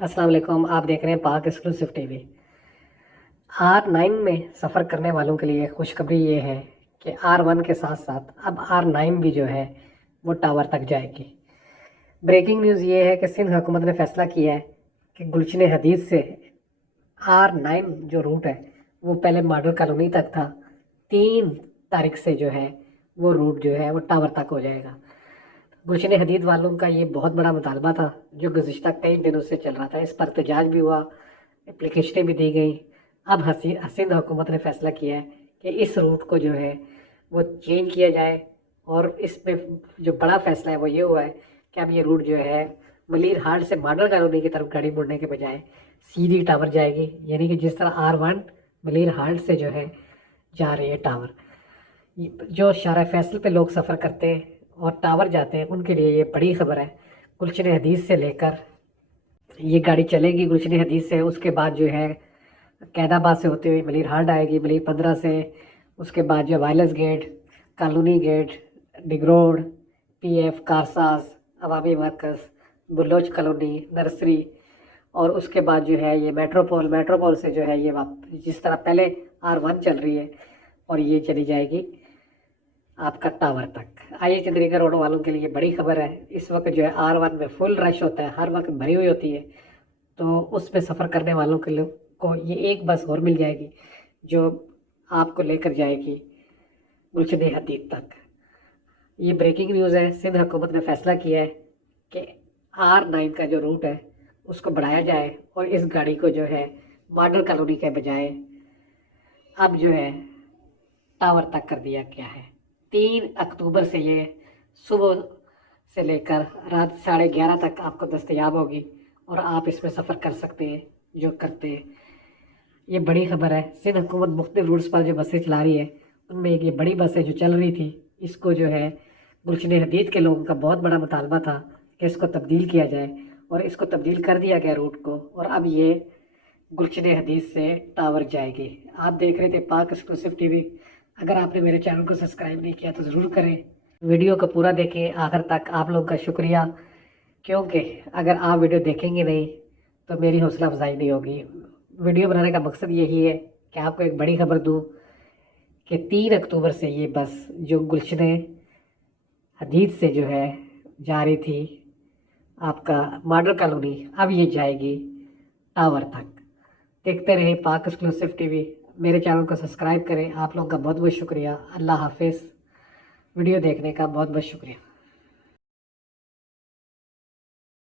अस्सलाम वालेकुम। आप देख रहे हैं पाक एक्सक्लूसिव टीवी। R9 में सफ़र करने वालों के लिए खुशखबरी ये है कि R1 के साथ साथ अब R9 भी जो है वो टावर तक जाएगी। ब्रेकिंग न्यूज़ ये है कि सिंध हुकूमत ने फैसला किया है कि गुलशन हदीद से R9 जो रूट है वो पहले मॉडल कॉलोनी तक था, 3 तारीख से जो है वो रूट जो है वो टावर तक हो जाएगा। गुलशन हदीद वालों का ये बहुत बड़ा मुतालबा था जो गुज़िश्ता कई दिनों से चल रहा था। इस पर एहतजाज भी हुआ, एप्लीकेशनें भी दी गई। अब सिंध हुकूमत ने फैसला किया है कि इस रूट को जो है वो चेंज किया जाए, और इसमें जो बड़ा फैसला है वो ये हुआ है कि अब ये रूट जो है मलिर हाट से मॉडल कॉलोनी की तरफ गाड़ी मुड़ने के बजाय सीधी टावर जाएगी। यानी कि जिस तरह R1 मलिर हाट से जो है जा रही है टावर, जो शारा फैसल पे लोग सफ़र करते हैं और टावर जाते हैं उनके लिए ये बड़ी खबर है। गुलशन हदीद से लेकर ये गाड़ी चलेगी गुलशन हदीद से, उसके बाद जो है कैदाबाद से होते हुए मलिर हाट आएगी, मलिर 15 से, उसके बाद जो wireless gate, colony gate, Drigh Road, PF, Karsaz, Awami Markaz, Baloch colony, nursery, और उसके बाद जो है ये मेट्रोपोल से जो है ये जिस तरह पहले R1 चल रही है और ये चली जाएगी आपका टावर तक। आइए, चंद्रिका रोड वालों के लिए बड़ी खबर है। इस वक्त जो है R1 में फुल रश होता है, हर वक्त भरी हुई होती है, तो उस पर सफ़र करने वालों के लोग को ये एक बस और मिल जाएगी जो आपको लेकर जाएगी गुलशन हदीद तक। ये ब्रेकिंग न्यूज़ है। सिंध हुकूमत ने फैसला किया है कि R9 का जो रूट है उसको बढ़ाया जाए और इस गाड़ी को जो है मॉडल कॉलोनी के बजाय अब जो है टावर तक कर दिया गया है। 3 अक्टूबर से ये सुबह से लेकर रात 11:30 तक आपको दस्तयाब होगी और आप इसमें सफ़र कर सकते हैं जो करते हैं। ये बड़ी खबर है। सिंध हुकूमत मुख्तलिफ रूट्स पर जो बसें चला रही है उनमें एक ये बड़ी बस है जो चल रही थी। इसको जो है गुलशन हदीद के लोगों का बहुत बड़ा मुतालबा था कि इसको तब्दील किया जाए, और इसको तब्दील कर दिया गया रूट को, और अब ये गुलशन हदीद से टावर जाएगी। आप देख रहे थे पाक एक्सक्लूसिव टीवी। अगर आपने मेरे चैनल को सब्सक्राइब नहीं किया तो ज़रूर करें। वीडियो को पूरा देखें आखिर तक। आप लोगों का शुक्रिया, क्योंकि अगर आप वीडियो देखेंगे नहीं तो मेरी हौसला अफजाई नहीं होगी। वीडियो बनाने का मकसद यही है कि आपको एक बड़ी खबर दूँ कि 3 अक्टूबर से ये बस जो गुलशन हदीद से जो है जा रही थी आपका मॉडल कॉलोनी, अब ये जाएगी टावर तक। देखते रहे पाक एक्सक्लूसिव टीवी। मेरे चैनल को सब्सक्राइब करें। आप लोगों का बहुत बहुत शुक्रिया। अल्लाह हाफिज़। वीडियो देखने का बहुत बहुत शुक्रिया।